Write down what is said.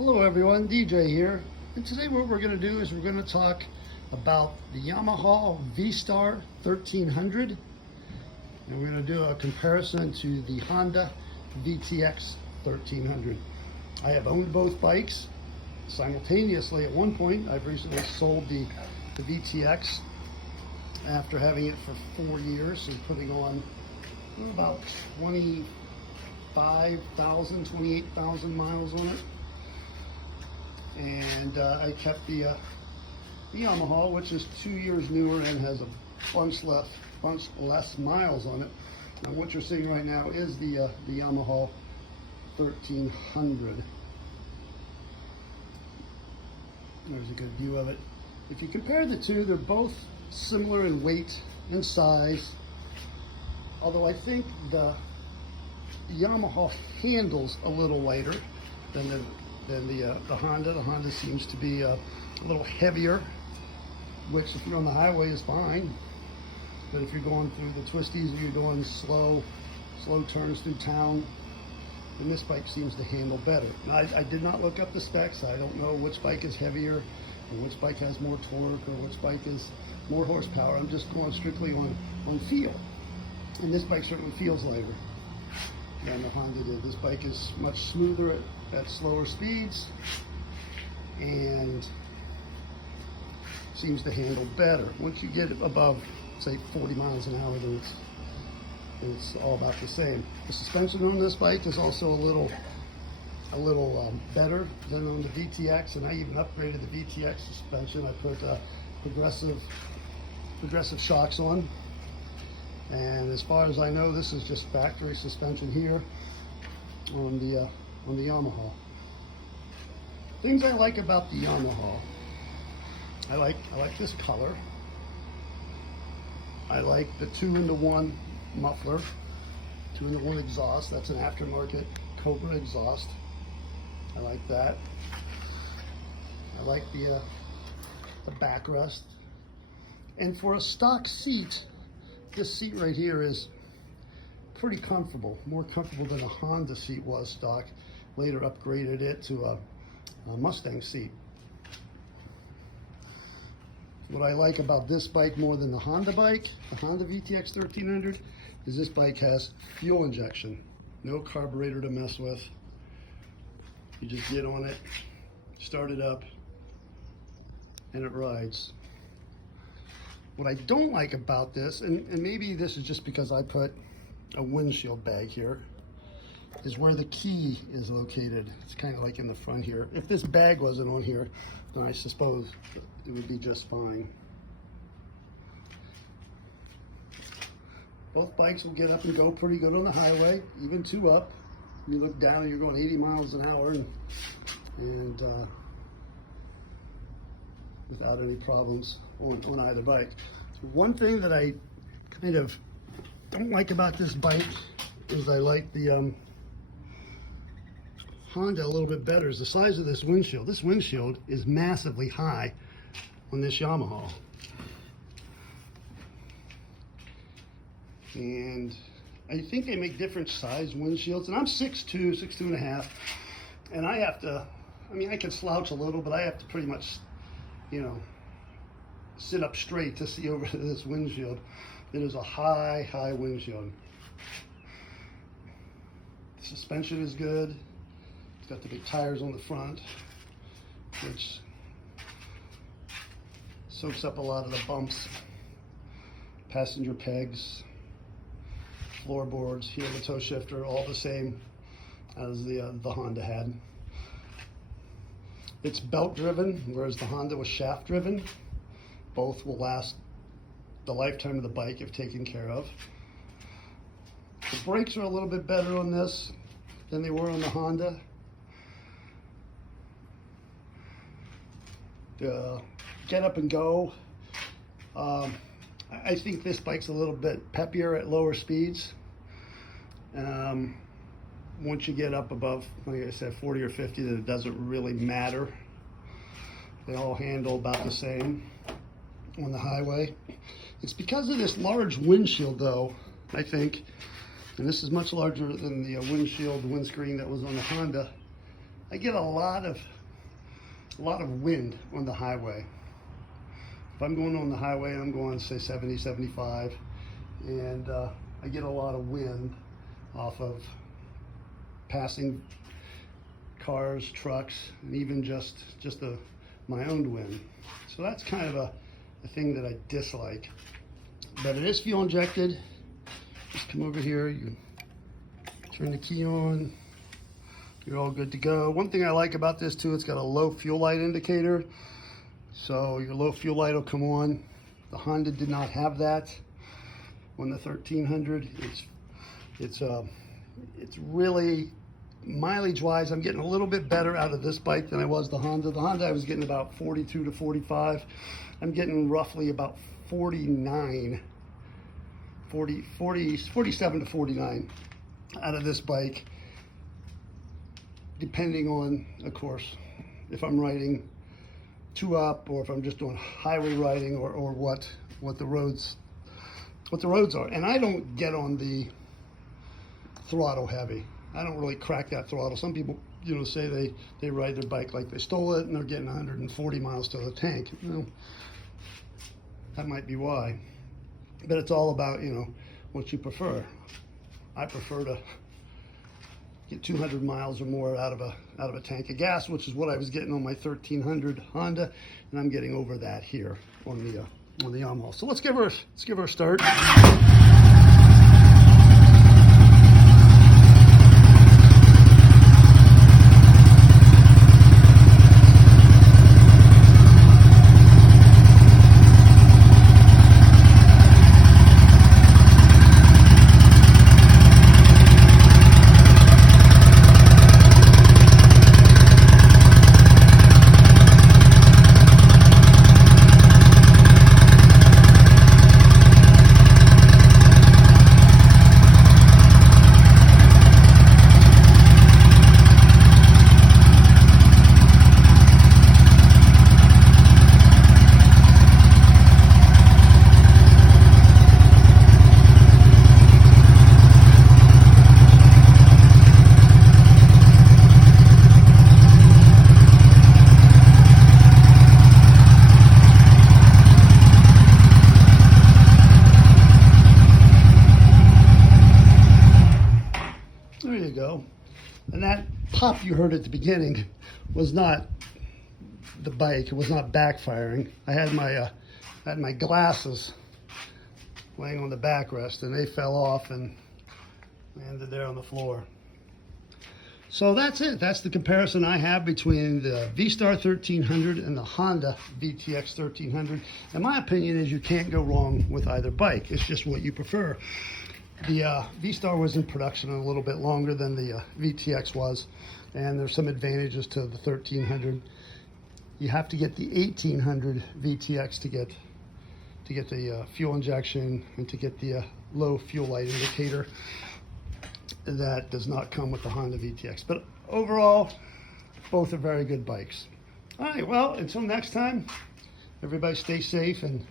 Hello everyone, DJ here, and today what we're going to do is we're going to talk about the Yamaha V-Star 1300, and we're going to do a comparison to the Honda VTX 1300. I have owned both bikes simultaneously at one point. I've recently sold the VTX after having it for 4 years and putting on about 28,000 miles on it. And I kept the Yamaha, which is 2 years newer and has a bunch less miles on it. Now what you're seeing right now is the Yamaha 1300. There's a good view of it. If you compare the two, they're both similar in weight and size, although I think the Yamaha handles a little lighter than the Honda. The Honda seems to be a little heavier, which if you're on the highway is fine, but if you're going through the twisties or you're doing slow turns through town, then this bike seems to handle better. Now, I did not look up the specs. I don't know which bike is heavier or which bike has more torque or which bike is more horsepower. I'm just going strictly on feel, and this bike certainly feels lighter than the Honda did. This bike is much smoother at slower speeds and seems to handle better. Once you get above, say, 40 miles an hour, then it's all about the same. The suspension on this bike is also a little better than on the VTX, and I even upgraded the VTX suspension. I put progressive shocks on. And as far as I know, this is just factory suspension here on the Yamaha. Things I like about the Yamaha, I like this color. I like the 2-in-1 muffler, 2-in-1 exhaust. That's an aftermarket Cobra exhaust. I like that. I like the backrest. And for a stock seat, this seat right here is pretty comfortable, more comfortable than a Honda seat was stock. Later upgraded it to a Mustang seat. What I like about this bike more than the Honda bike, the Honda VTX 1300, is this bike has fuel injection. No carburetor to mess with. You just get on it, start it up, and it rides. What I don't like about this, and maybe this is just because I put a windshield bag here, is where the key is located. It's kind of like in the front here. If this bag wasn't on here, then I suppose it would be just fine. Both bikes will get up and go pretty good on the highway, even 2 up. You look down and you're going 80 miles an hour and without any problems on either bike. One thing that I kind of don't like about this bike is I like the Honda a little bit better, is the size of this windshield. This windshield is massively high on this Yamaha. And I think they make different size windshields, and I'm 6'2", 6'2.5", and I have to, I can slouch a little, but I have to pretty much, sit up straight to see over this windshield. It is a high windshield. The suspension is good. It's got the big tires on the front, which soaks up a lot of the bumps. Passenger pegs, floorboards, heel to toe shifter, all the same as the Honda had. It's belt driven, whereas the Honda was shaft driven. Both will last the lifetime of the bike if taken care of. The brakes are a little bit better on this than they were on the Honda. The get up and go, I think this bike's a little bit peppier at lower speeds. Once you get up above, like I said, 40 or 50, then it doesn't really matter. They all handle about the same on the highway. It's because of this large windshield, though, I think, and this is much larger than the windscreen that was on the Honda. I get a lot of wind on the highway. If I'm going on the highway, I'm going, say, 70, 75, and I get a lot of wind off of passing cars, trucks, and even just my own wind. So that's kind of a thing that I dislike. But it is fuel injected. Just come over here, you turn the key on, you're all good to go. One thing I like about this too, it's got a low fuel light indicator. So your low fuel light will come on. The Honda did not have that on the 1300. It's really, mileage wise, I'm getting a little bit better out of this bike than I was the Honda. The Honda I was getting about 42 to 45. I'm getting roughly about 47 to 49 out of this bike, depending on, of course, if I'm riding 2-up or if I'm just doing highway riding or what the roads are. And I don't get on the throttle heavy. I don't really crack that throttle. Some people, say they ride their bike like they stole it and they're getting 140 miles to the tank. That might be why. But it's all about, what you prefer. I prefer to get 200 miles or more out of a tank of gas, which is what I was getting on my 1300 Honda, and I'm getting over that here on the Yamaha. So let's give her a start. There you go. And that pop you heard at the beginning was not the bike. It was not backfiring. I had my glasses laying on the backrest and they fell off and landed there on the floor. So that's it. That's the comparison I have between the V-Star 1300 and the Honda VTX 1300. And my opinion is you can't go wrong with either bike. It's just what you prefer. The V-Star was in production a little bit longer than the VTX was, and there's some advantages to the 1300. You have to get the 1800 VTX to get the fuel injection and to get the low fuel light indicator. That does not come with the Honda VTX. But overall, both are very good bikes. All right, well, until next time, everybody stay safe and